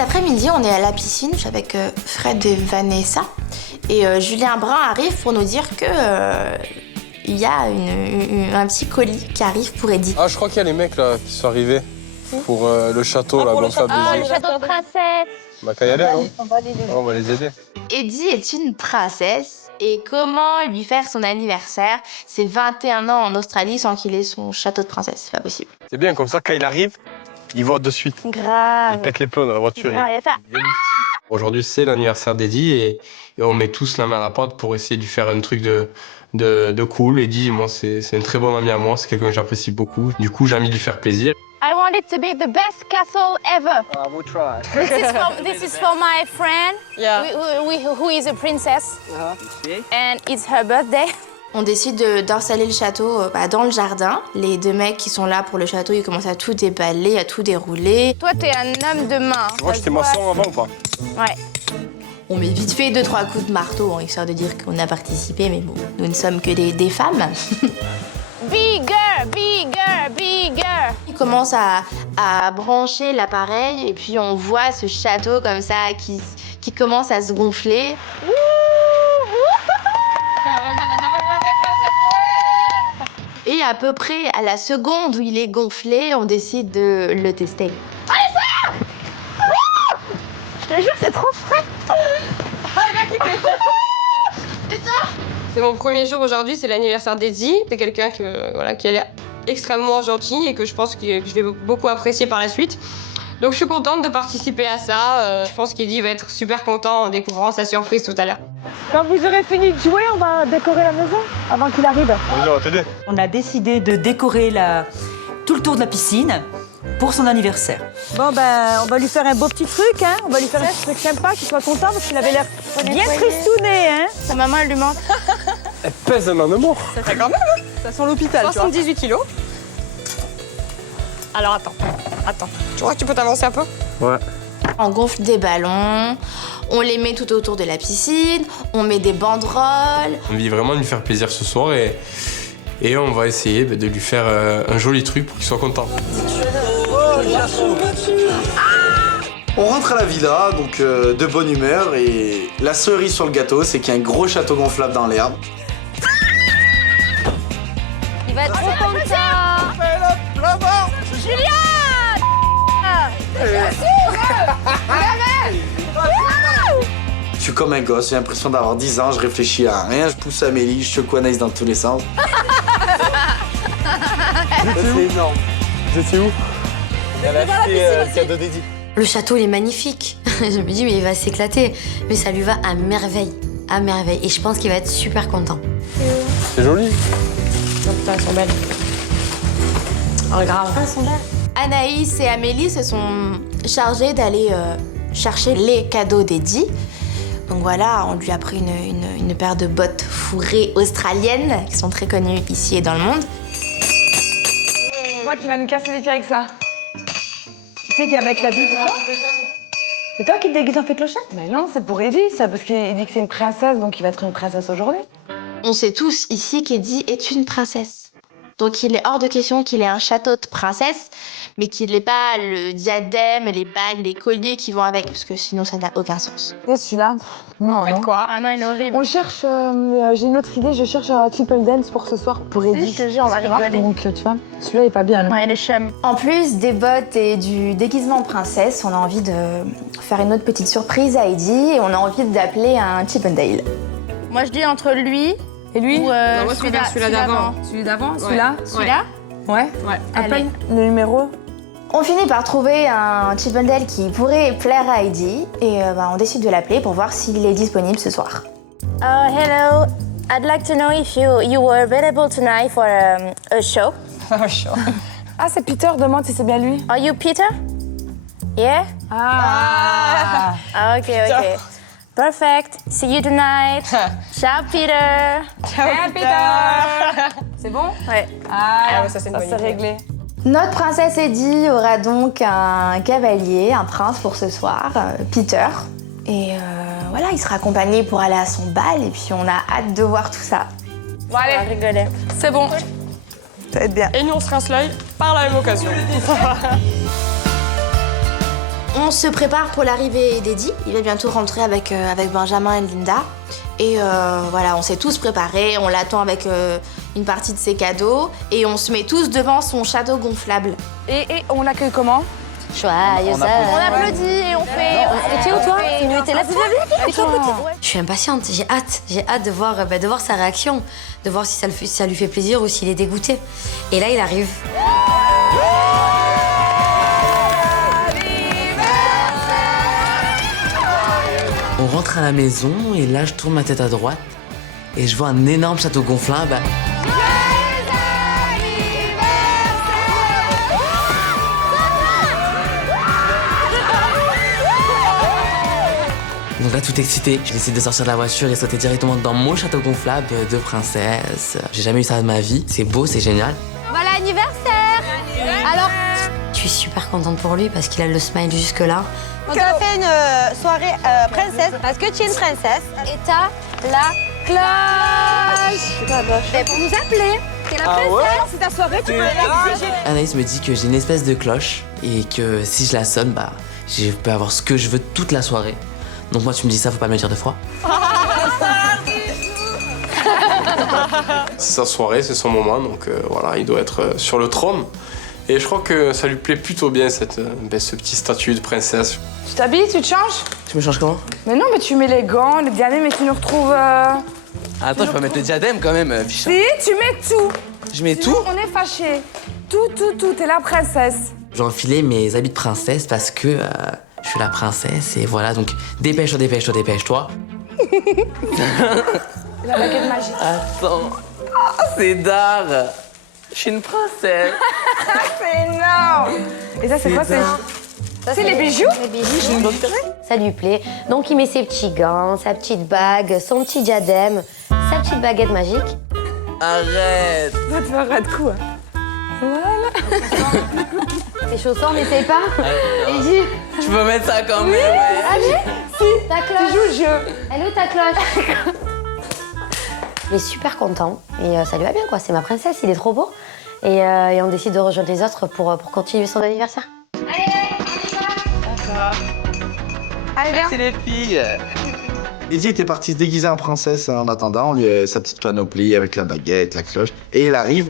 Cet après-midi, on est à la piscine, je suis avec Fred et Vanessa. Et Julien Brun arrive pour nous dire que il y a un petit colis qui arrive pour Eddie. Ah, je crois qu'il y a les mecs là qui sont arrivés pour le château, là, gonflable des le îles. château de princesse. Bah, qu'à y aller, hein. On va les aider. Eddie est une princesse. Et comment lui faire son anniversaire, ses 21 ans en Australie, sans qu'il ait son château de princesse? C'est pas possible. C'est bien, comme ça, quand il arrive, il voit de suite. Grave. Il pète les plombs dans la voiture. Aujourd'hui, c'est l'anniversaire d'Eddie et on met tous la main à la pâte pour essayer de lui faire un truc de cool. Eddie, moi, c'est une très bonne amie à moi, c'est quelqu'un que j'apprécie beaucoup. Du coup, j'ai envie de lui faire plaisir. I want it to be the best castle ever. We'll try. This is for my friend, who is a princess, and it's her birthday. On décide d'installer le château dans le jardin. Les deux mecs qui sont là pour le château, ils commencent à tout déballer, à tout dérouler. Toi, t'es un homme de main. Moi, j'étais maçon avant ou pas? Ouais. On met vite fait 2-3 coups de marteau, histoire de dire qu'on a participé, mais bon, nous ne sommes que des femmes. Bigger, bigger, bigger. Il commence à brancher l'appareil et puis on voit ce château comme ça qui commence à se gonfler. Et à peu près à la seconde où il est gonflé, on décide de le tester. Je te jure, c'est trop frais. C'est mon premier jour aujourd'hui, c'est l'anniversaire d'Eddie. C'est quelqu'un qui a l'air extrêmement gentil et que je pense que je vais beaucoup apprécier par la suite. Donc je suis contente de participer à ça. Je pense qu'Eddie va être super content en découvrant sa surprise tout à l'heure. Quand vous aurez fini de jouer, on va décorer la maison avant qu'il arrive. On va t'aider. On a décidé de décorer tout le tour de la piscine pour son anniversaire. Bon, on va lui faire un beau petit truc, hein. On va lui faire un truc sympa, qu'il soit content, parce qu'il avait l'air bien tristouné, hein. Sa maman, elle lui manque. Elle pèse un âne mort. Ça fait quand même, hein. Ça sent l'hôpital, 78 kilos. Alors attends. Tu crois que tu peux t'avancer un peu? Ouais. On gonfle des ballons, on les met tout autour de la piscine, on met des banderoles. On envie vraiment de lui faire plaisir ce soir et on va essayer de lui faire un joli truc pour qu'il soit content. On rentre à la villa, donc de bonne humeur, et la cerise sur le gâteau, c'est qu'il y a un gros château gonflable dans l'herbe. Il va être trop content. Je suis comme un gosse, j'ai l'impression d'avoir 10 ans, je réfléchis à rien, je pousse Amélie, je secoue Anaïs dans tous les sens. C'est énorme. Vous étiez où? Elle a acheté le cadeau d'Eddie. Le château, il est magnifique. Je me dis, mais il va s'éclater. Mais ça lui va à merveille. À merveille. Et je pense qu'il va être super content. C'est joli. Oh putain, elles sont belles. Oh grave. Elles sont belles. Anaïs et Amélie se sont chargées d'aller chercher les cadeaux d'Eddie. Donc voilà, on lui a pris une paire de bottes fourrées australiennes qui sont très connues ici et dans le monde. Moi, tu vas nous casser les pieds avec ça. Tu sais qu'avec la bille, c'est toi qui te déguises en fée clochette? Mais non, c'est pour Eddie, ça, parce qu'il dit que c'est une princesse, donc il va être une princesse aujourd'hui. On sait tous ici qu'Eddie est une princesse. Donc il est hors de question qu'il ait un château de princesse, mais qu'il n'ait pas le diadème, les bagues, les colliers qui vont avec, parce que sinon ça n'a aucun sens. Et celui-là? Non, non. Quoi? Ah non, il est horrible. On cherche, j'ai une autre idée, je cherche un triple dance pour ce soir, pour Eddie. Je te jure, on va rigoler. Donc tu vois, celui-là il est pas bien. Là. Ouais, il est chum. En plus des bottes et du déguisement princesse, on a envie de faire une autre petite surprise à Eddie et on a envie d'appeler un Chip 'n Dale. Moi, je dis entre lui Et lui? ou Non, moi, je préfère celui-là d'avant. Celui d'avant, celui-là? Celui-là? Ouais. Ouais. Appelle le numéro. On finit par trouver un Chip 'n Dale qui pourrait plaire à Eddie et on décide de l'appeler pour voir s'il est disponible ce soir. Oh, hello. I'd like to know if you were available tonight for a show. Ah, c'est Peter, demande si c'est bien lui. Are you Peter? Yeah? Ah. Ah, ok. Perfect. See you tonight. Ciao, Peter. Ciao, Peter. C'est bon? Ouais. Ah, ça, c'est une ça bonne c'est idée. réglé. Notre princesse Eddie aura donc un cavalier, un prince pour ce soir, Peter. Et voilà, il sera accompagné pour aller à son bal et puis on a hâte de voir tout ça. Bon, allez, On va rigoler. c'est bon. Ça va être bien. Et nous, on se rince l'œil par la même occasion. On On se prépare pour l'arrivée d'Eddie. Il va bientôt rentrer avec Benjamin et Linda. Et voilà, on s'est tous préparés, on l'attend avec une partie de ses cadeaux et on se met tous devant son château gonflable. Et on l'accueille comment? Joyeux On applaudit et on fait... Et tu es où toi? T'es là, je suis impatiente, j'ai hâte de voir sa réaction, de voir si ça lui fait plaisir ou s'il est dégoûté. Et là, il arrive. On rentre à la maison et là, je tourne ma tête à droite et je vois un énorme château gonflable. Donc là, tout excité, je décide de sortir de la voiture et sauter directement dans mon château gonflable de princesse. J'ai jamais eu ça de ma vie. C'est beau, c'est génial. Voilà l'anniversaire. Alors, Je suis super contente pour lui parce qu'il a le smile jusque-là. On t'a fait une soirée princesse parce que tu es une princesse. et t'as la cloche. C'est pour nous appeler. T'es la princesse. C'est ta soirée, tu peux l'exiger. Anaïs me dit que j'ai une espèce de cloche et que si je la sonne, bah, je peux avoir ce que je veux toute la soirée. Donc moi, tu me dis ça, faut pas me le dire deux fois. C'est sa soirée, c'est son moment, donc voilà, il doit être sur le trône. Et je crois que ça lui plaît plutôt bien, ce petit statut de princesse. Tu t'habilles, tu te changes? Tu me changes comment? Mais non, mais tu mets les gants, les diadèmes et tu nous retrouves... Attends, je peux mettre le diadème quand même, fichard. Si, tu mets tout. Je mets tout? On est fâchés. Tout, t'es la princesse. J'ai enfilé mes habits de princesse parce que je suis la princesse et voilà, donc dépêche-toi, dépêche-toi, dépêche-toi. La baguette magique. Attends, c'est d'art. Je suis une princesse. C'est énorme. Et ça, c'est quoi? C'est les bijoux? Les bijoux. Ça lui plaît. Donc il met ses petits gants, sa petite bague, son petit diadème, sa petite baguette magique. Arrête. Va te faire ras de coups. Voilà. Tes chaussons, n'essaye pas. Eddie. Je peux mettre ça quand même. Ouais. Allez. Si. Ta Tu cloche. joues le jeu. Elle est où ta cloche? Il est super content et ça lui va bien quoi. C'est ma princesse, il est trop beau. Et on décide de rejoindre les autres pour continuer son anniversaire. Allez, viens. C'est les filles. Eddie était parti se déguiser en princesse en attendant. On lui a sa petite panoplie avec la baguette, la cloche. Et il arrive.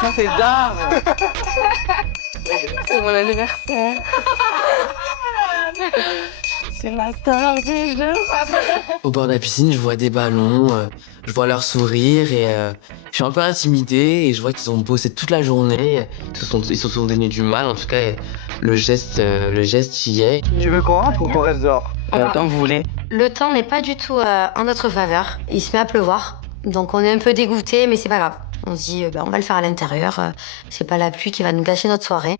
Ça c'est d'art. C'est mon anniversaire. C'est ma star du jeu. Au bord de la piscine, je vois des ballons, je vois leur sourire et je suis un peu intimidé et je vois qu'ils ont bossé toute la journée. Ils se sont donnés du mal, en tout cas, le geste y est. Tu veux qu'on rentre ou qu'on reste dehors? Quand vous voulez. Le temps n'est pas du tout en notre faveur. Il se met à pleuvoir. Donc on est un peu dégoûté, mais c'est pas grave. On se dit, on va le faire à l'intérieur. C'est pas la pluie qui va nous gâcher notre soirée.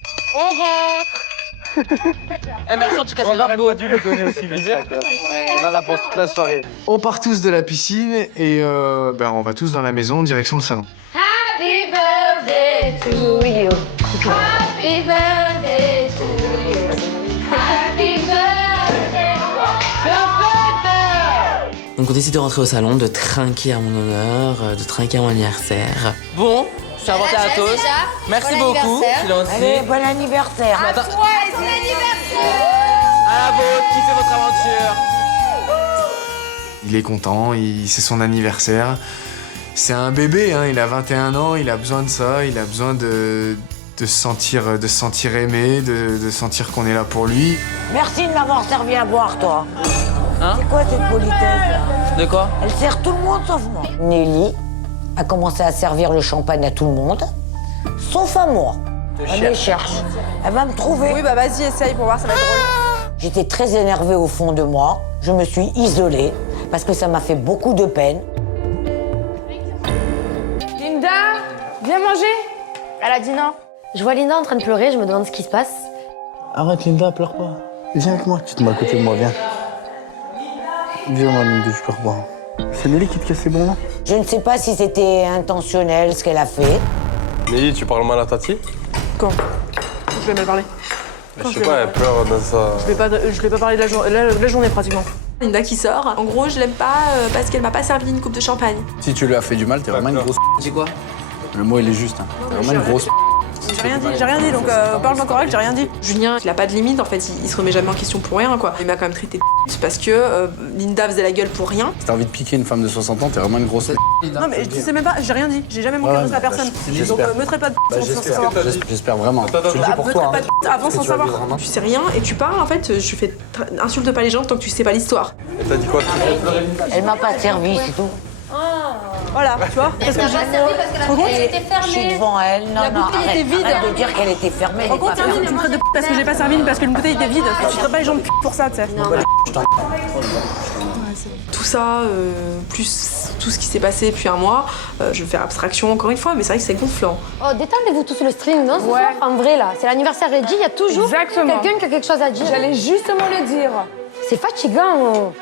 Merci en tout cas, c'est On aurait dû le donner aussi vite. On a la pour toute la soirée. On part tous de la piscine et on va tous dans la maison, direction le salon. Happy birthday to you. Happy birthday to you. Happy birthday. Donc on décide de rentrer au salon, de trinquer à mon honneur, de trinquer à mon anniversaire. Bon, je suis inventé à tous. Merci beaucoup. Allez, bon anniversaire. À toi et ton anniversaire. À la vôtre, kiffez votre aventure. Il est content, c'est son anniversaire. C'est un bébé, hein, il a 21 ans, il a besoin de ça, il a besoin de se sentir aimé, de sentir qu'on est là pour lui. Merci de m'avoir servi à boire, toi. Hein? C'est quoi cette politesse? De quoi? Elle sert tout le monde sauf moi. Nelly a commencé à servir le champagne à tout le monde, sauf à moi. Elle les cherche. Elle va me trouver. Oui, bah vas-y, essaye pour voir, ça va être drôle. J'étais très énervée au fond de moi. Je me suis isolée parce que ça m'a fait beaucoup de peine. Linda, viens manger. Elle a dit non. Je vois Linda en train de pleurer, je me demande ce qui se passe. Arrête Linda, pleure pas. Viens avec moi, tu te mets à côté de moi, viens. Viens moi Linda, je pleure pas. C'est Nelly qui te casse les bonbons? Je ne sais pas si c'était intentionnel ce qu'elle a fait. Nelly, tu parles mal à Tati? Quand? Je vais mal parler. Je sais pas, elle pleure dans sa... Je vais pas parler de la journée pratiquement. Linda qui sort. En gros, je l'aime pas parce qu'elle m'a pas servi une coupe de champagne. Si tu lui as fait du mal, t'es vraiment une grosse. C'est quoi? Le mot il est juste, hein. T'es vraiment une grosse. J'ai rien dit, donc parle-moi correct, j'ai rien dit. Julien, il a pas de limite, en fait, il se remet jamais en question pour rien, quoi. Il m'a quand même traité de parce que Linda faisait la gueule pour rien. Si t'as envie de piquer une femme de 60 ans, t'es vraiment une grosse. Non, mais tu sais même pas, j'ai rien dit, j'ai jamais manqué de respect à personne. Donc me traite pas de sans savoir. J'espère vraiment. Tu le dis pour Me toi. traite pas de avant sans savoir. Tu sais rien et tu parles, en fait, je fais insulte pas les gens tant que tu sais pas l'histoire. Et t'as dit quoi? Elle m'a pas servi, c'est tout. Voilà, tu vois. Parce que Elle t'a pas servi parce que la bouteille était Je suis fermée. devant elle. Non, La non, bouteille arrête, était vide. arrête de dire qu'elle était fermée. Elle En est gros, pas tu fermée. me traites de parce que j'ai pas servi ni parce que une bouteille était vide. Tu traites pas les gens de pour ça, tu sais. Tout ça, plus tout ce qui s'est passé depuis un mois, je vais faire abstraction encore une fois, mais c'est vrai que c'est gonflant. Oh, détendez-vous tous le string, non? Ce soir, en vrai, là, c'est l'anniversaire Reggie, il y a toujours quelqu'un qui a quelque chose à dire. J'allais justement le dire. C'est fatigant.